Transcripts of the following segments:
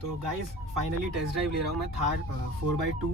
तो guys finally test drive ले रहा हूँ मैं थार 4x2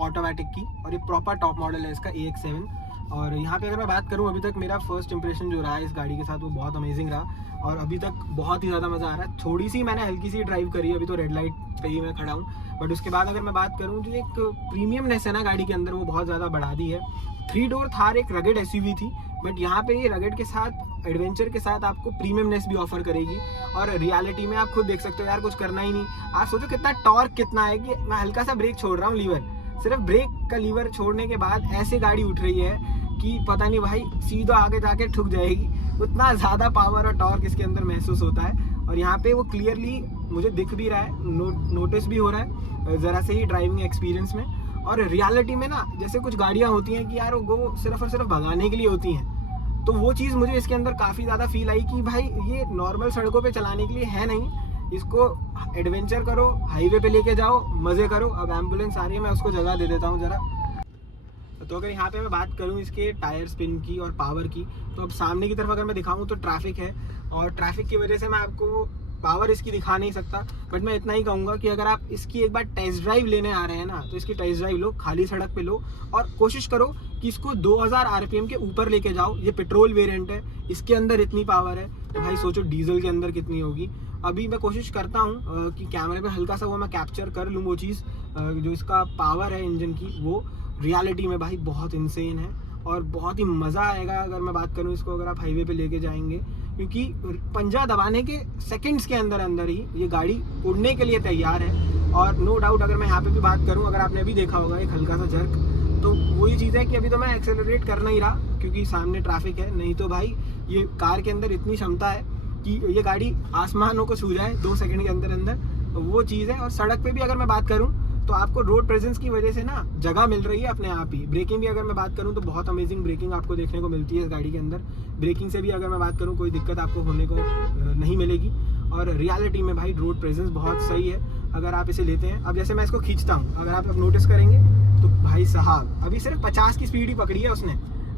ऑटोमेटिक की, और ये प्रॉपर टॉप मॉडल है इसका AX7। और यहाँ पे अगर मैं बात करूँ, अभी तक मेरा फर्स्ट इंप्रेशन जो रहा है इस गाड़ी के साथ वो बहुत अमेजिंग रहा, और अभी तक बहुत ही ज़्यादा मज़ा आ रहा है। थोड़ी सी मैंने हल्की सी ड्राइव करी है, अभी तो रेड लाइट पे ही मैं खड़ा हूँ, बट उसके बाद अगर मैं बात करूँ जो एक प्रीमियमनेस है ना गाड़ी के अंदर, वो बहुत ज़्यादा बढ़ा दी है। 3 डोर थार एक रगेड SUV थी, बट यहाँ पे ये रगेड के साथ एडवेंचर के साथ आपको प्रीमियमनेस भी ऑफर करेगी। और रियलिटी में आप खुद देख सकते हो यार, कुछ करना ही नहीं। आप सोचो कितना टॉर्क कितना है कि मैं हल्का सा ब्रेक छोड़ रहा हूँ, लीवर, सिर्फ ब्रेक का लीवर छोड़ने के बाद ऐसे गाड़ी उठ रही है कि पता नहीं भाई सीधा आगे जाके ठुक जाएगी। उतना ज़्यादा पावर और टॉर्क इसके अंदर महसूस होता है, और यहाँ पे वो क्लियरली मुझे दिख भी रहा है, नोटिस भी हो रहा है ज़रा से ही ड्राइविंग एक्सपीरियंस में। और रियलिटी में ना जैसे कुछ गाड़ियाँ होती हैं कि यार वो सिर्फ और सिर्फ भगाने के लिए होती हैं, तो वो चीज़ मुझे इसके अंदर काफ़ी ज़्यादा फील आई कि भाई ये नॉर्मल सड़कों पे चलाने के लिए है नहीं, इसको एडवेंचर करो, हाईवे पे लेके जाओ, मज़े करो। अब एम्बुलेंस आ रही है, मैं उसको जगह दे देता हूँ ज़रा। तो अगर यहाँ पे मैं बात करूँ इसके टायर स्पिन की और पावर की, तो अब सामने की तरफ अगर मैं दिखाऊँ तो ट्रैफिक है, और ट्रैफिक की वजह से मैं आपको पावर इसकी दिखा नहीं सकता, बट मैं इतना ही कहूँगा कि अगर आप इसकी एक बार टेस्ट ड्राइव लेने आ रहे हैं ना, तो इसकी टेस्ट ड्राइव लो, खाली सड़क पे लो, और कोशिश करो कि इसको 2000 RPM के ऊपर लेके जाओ। ये पेट्रोल वेरिएंट है, इसके अंदर इतनी पावर है, तो भाई सोचो डीजल के अंदर कितनी होगी। अभी मैं कोशिश करता हूँ कि कैमरे पे हल्का सा वो मैं कैप्चर कर लूँ वो चीज़, जो इसका पावर है इंजन की, वो रियलिटी में भाई बहुत इंसेन है, और बहुत ही मज़ा आएगा अगर मैं बात करूँ इसको अगर आप हाईवे पे लेके जाएंगे, क्योंकि पंजा दबाने के सेकंड्स के अंदर अंदर ही ये गाड़ी उड़ने के लिए तैयार है। और नो डाउट अगर मैं यहाँ पे भी बात करूँ, अगर आपने अभी देखा होगा एक हल्का सा जर्क, तो वही चीज़ है कि अभी तो मैं एक्सेलरेट कर नहीं रहा क्योंकि सामने ट्रैफिक है, नहीं तो भाई ये कार के अंदर इतनी क्षमता है कि ये गाड़ी आसमानों को छू जाए 2 सेकंड के अंदर अंदर, वो चीज़ है। और सड़क पे भी अगर मैं बात करूँ तो आपको रोड प्रेजेंस की वजह से ना जगह मिल रही है अपने आप ही। ब्रेकिंग भी अगर मैं बात करूँ तो बहुत अमेजिंग ब्रेकिंग आपको देखने को मिलती है इस गाड़ी के अंदर। ब्रेकिंग से भी अगर मैं बात करूँ कोई दिक्कत आपको होने को नहीं मिलेगी, और रियलिटी में भाई रोड प्रेजेंस बहुत सही है अगर आप इसे लेते हैं। अब जैसे मैं इसको खींचता हूँ, अगर आप अब नोटिस करेंगे तो भाई साहब अभी सिर्फ 50 की स्पीड ही पकड़ी है उसने,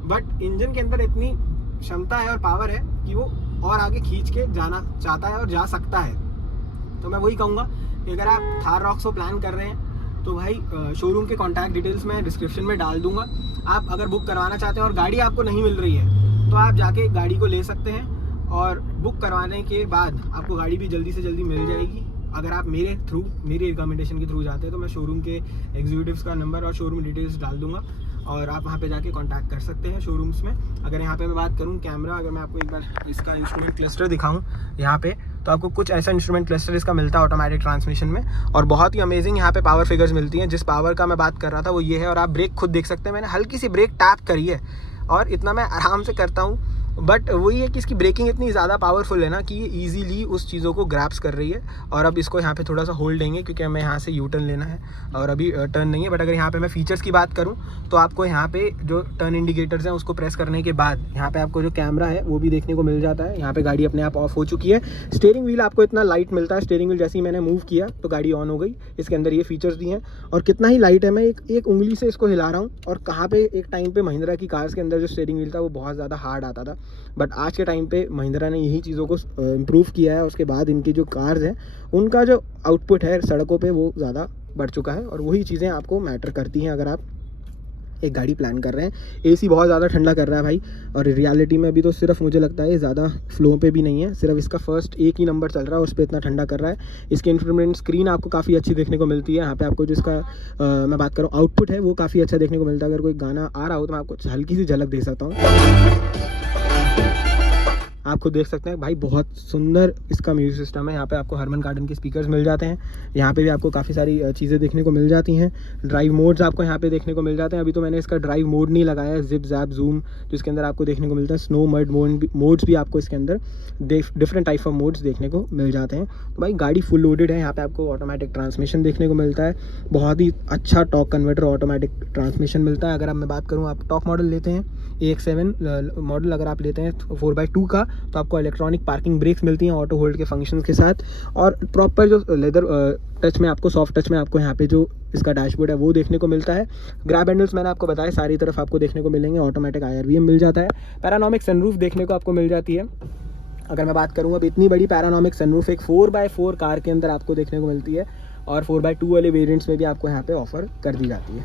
बट इंजन के अंदर इतनी क्षमता है और पावर है कि वो और आगे खींच के जाना चाहता है और जा सकता है। तो मैं वही कहूँगा कि अगर आप थार रॉक्स को प्लान कर रहे हैं तो भाई शोरूम के कॉन्टैक्ट डिटेल्स मैं डिस्क्रिप्शन में डाल दूंगा। आप अगर बुक करवाना चाहते हैं और गाड़ी आपको नहीं मिल रही है तो आप जाके गाड़ी को ले सकते हैं, और बुक करवाने के बाद आपको गाड़ी भी जल्दी से जल्दी मिल जाएगी। अगर आप मेरे थ्रू, मेरी रिकमेंडेशन के थ्रू जाते हैं तो मैं शोरूम के एग्जीक्यूटिव्स का नंबर और शोरूम डिटेल्स डाल दूंगा, और आप वहाँ पे जाके कांटेक्ट कर सकते हैं शोरूम्स में। अगर यहाँ पे मैं बात करूँ कैमरा, अगर मैं आपको एक बार इसका इंस्ट्रूमेंट क्लस्टर दिखाऊँ यहाँ पे, तो आपको कुछ ऐसा इंस्ट्रूमेंट क्लस्टर इसका मिलता है ऑटोमेटिक ट्रांसमिशन में, और बहुत ही अमेजिंग यहाँ पे पावर फिगर्स मिलती हैं। जिस पावर का मैं बात कर रहा था वो ये है, और आप ब्रेक खुद देख सकते हैं, मैंने हल्की सी ब्रेक टैप करी है, और इतना मैं आराम से करता हूँ, बट वही है कि इसकी ब्रेकिंग इतनी ज़्यादा पावरफुल है ना कि ये ईजीली उस चीज़ों को ग्रैप्स कर रही है। और अब इसको यहाँ पे थोड़ा सा होल्ड देंगे क्योंकि हमें यहाँ से यू टर्न लेना है, और अभी टर्न नहीं है। बट अगर यहाँ पे मैं फीचर्स की बात करूँ तो आपको यहाँ पे जो टर्न इंडिकेटर्स हैं उसको प्रेस करने के बाद यहाँ पे आपको जो कैमरा है वो भी देखने को मिल जाता है। यहाँ पे गाड़ी अपने आप ऑफ हो चुकी है। स्टीयरिंग व्हील आपको इतना लाइट मिलता है, स्टीयरिंग व्हील जैसे ही मैंने मूव किया तो गाड़ी ऑन हो गई। इसके अंदर ये फीचर्स दिए हैं, और कितना ही लाइट है, मैं एक उंगली से इसको हिला रहा हूँ। और कहाँ पे एक टाइम पे महिंद्रा की कार्स के अंदर जो स्टीयरिंग व्हील था वो बहुत ज़्यादा हार्ड आता था, बट आज के टाइम पे महिंद्रा ने यही चीज़ों को इम्प्रूव किया है। उसके बाद इनकी जो कार्स हैं उनका जो आउटपुट है सड़कों पे वो ज़्यादा बढ़ चुका है, और वही चीज़ें आपको मैटर करती हैं अगर आप एक गाड़ी प्लान कर रहे हैं। एसी बहुत ज़्यादा ठंडा कर रहा है भाई, और रियलिटी में अभी तो सिर्फ मुझे लगता है ज़्यादा फ्लो पे भी नहीं है, सिर्फ इसका फर्स्ट एक ही नंबर चल रहा है, उस पर इतना ठंडा कर रहा है। इसकी इंस्ट्रूमेंट स्क्रीन आपको काफ़ी अच्छी देखने को मिलती है। यहाँ पे आपको जिसका मैं बात करूँ आउटपुट है वो काफ़ी अच्छा देखने को मिलता है। अगर कोई गाना आ रहा हो तो मैं आपको हल्की सी झलक दे सकता हूँ, आप खुद देख सकते हैं भाई, बहुत सुंदर इसका म्यूजिक सिस्टम है। यहाँ पे आपको हरमन कार्डन के स्पीकर्स मिल जाते हैं। यहाँ पे भी आपको काफ़ी सारी चीज़ें देखने को मिल जाती हैं। ड्राइव मोड्स आपको यहाँ पे देखने को मिल जाते हैं। अभी तो मैंने इसका ड्राइव मोड नहीं लगाया है, जिप जैप जूम, जिसके अंदर आपको देखने को मिलता है। स्नो मड मोड्स भी आपको इसके अंदर डिफरेंट टाइप ऑफ मोड्स देखने को मिल जाते हैं। तो भाई गाड़ी फुल लोडेड है। यहाँ पे आपको ऑटोमेटिक ट्रांसमिशन देखने को मिलता है, बहुत ही अच्छा टॉर्क कन्वर्टर ऑटोमेटिक ट्रांसमिशन मिलता है। अगर अब मैं बात करूँ, आप टॉप मॉडल लेते हैं AX7 मॉडल अगर आप लेते हैं 4x2 का, तो आपको इलेक्ट्रॉनिक पार्किंग ब्रेक्स मिलती हैं ऑटो होल्ड के फंक्शंस के साथ, और प्रॉपर जो लेदर टच में आपको, सॉफ्ट टच में आपको यहाँ पे जो इसका डैशबोर्ड है वो देखने को मिलता है। ग्रैब हैंडल्स मैंने आपको बताया सारी तरफ आपको देखने को मिलेंगे। ऑटोमेटिक IRVM मिल जाता है। पैरानोमिक सनरूफ देखने को आपको मिल जाती है। अगर मैं बात करूँ, अब इतनी बड़ी पैरानोमिक सनरूफ एक 4x4 कार के अंदर आपको देखने को मिलती है और 4x2 वाले वेरिएंट्स में भी आपको यहाँ पे ऑफ़र कर दी जाती है।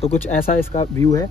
तो कुछ ऐसा इसका व्यू है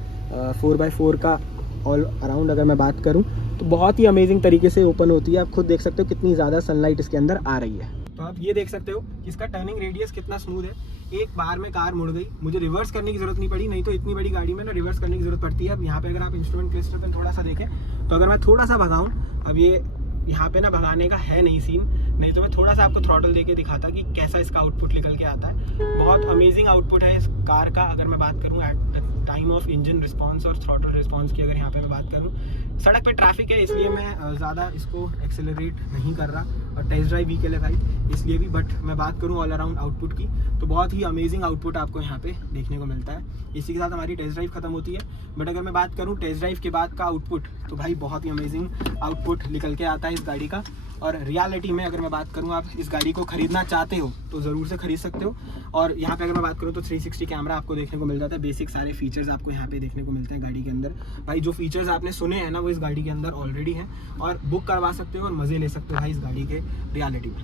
4x4 का। ऑल अराउंड अगर मैं बात करूं तो बहुत ही अमेजिंग तरीके से ओपन होती है। आप खुद देख सकते हो कितनी ज़्यादा सनलाइट इसके अंदर आ रही है। तो आप ये देख सकते हो कि इसका टर्निंग रेडियस कितना स्मूथ है। एक बार में कार मुड़ गई, मुझे रिवर्स करने की ज़रूरत नहीं पड़ी, नहीं तो इतनी बड़ी गाड़ी में ना रिवर्स करने की ज़रूरत पड़ती है। अब यहाँ पे अगर आप इंस्ट्रूमेंट क्लस्टर पर थोड़ा सा देखें तो अगर मैं थोड़ा सा भगाऊँ, अब ये यहाँ पे ना भगाने का है नहीं सीन, नहीं तो मैं थोड़ा सा आपको थ्रॉटल देके दिखाता कि कैसा इसका आउटपुट निकल के आता है। बहुत अमेजिंग आउटपुट है इस कार का। अगर मैं बात करूँ at time of engine response और थ्रॉटल रिस्पांस की, अगर यहाँ पे मैं बात करूँ, सड़क पे ट्रैफिक है इसलिए मैं ज़्यादा इसको एक्सेलरेट नहीं कर रहा, और टेस्ट ड्राइव भी के लिए राइट इसलिए भी। बट मैं बात करूँ ऑल अराउंड आउटपुट की तो बहुत ही अमेजिंग आउटपुट आपको यहाँ पे देखने को मिलता है। इसी के साथ हमारी टेस्ट ड्राइव खत्म होती है। बट अगर मैं बात करूँ टेस्ट ड्राइव के बाद का आउटपुट, तो भाई बहुत ही अमेजिंग आउटपुट निकल के आता है इस गाड़ी का। और रियलिटी में अगर मैं बात करूँ, आप इस गाड़ी को ख़रीदना चाहते हो तो ज़रूर से ख़रीद सकते हो। और यहाँ पे अगर मैं बात करूँ तो 360 कैमरा आपको देखने को मिल जाता है। बेसिक सारे फीचर्स आपको यहाँ पे देखने को मिलते हैं गाड़ी के अंदर। भाई जो फीचर्स आपने सुने हैं ना, वो इस गाड़ी के अंदर ऑलरेडी हैं, और बुक करवा सकते हो और मज़े ले सकते हो भाई इस गाड़ी के रियलिटी में।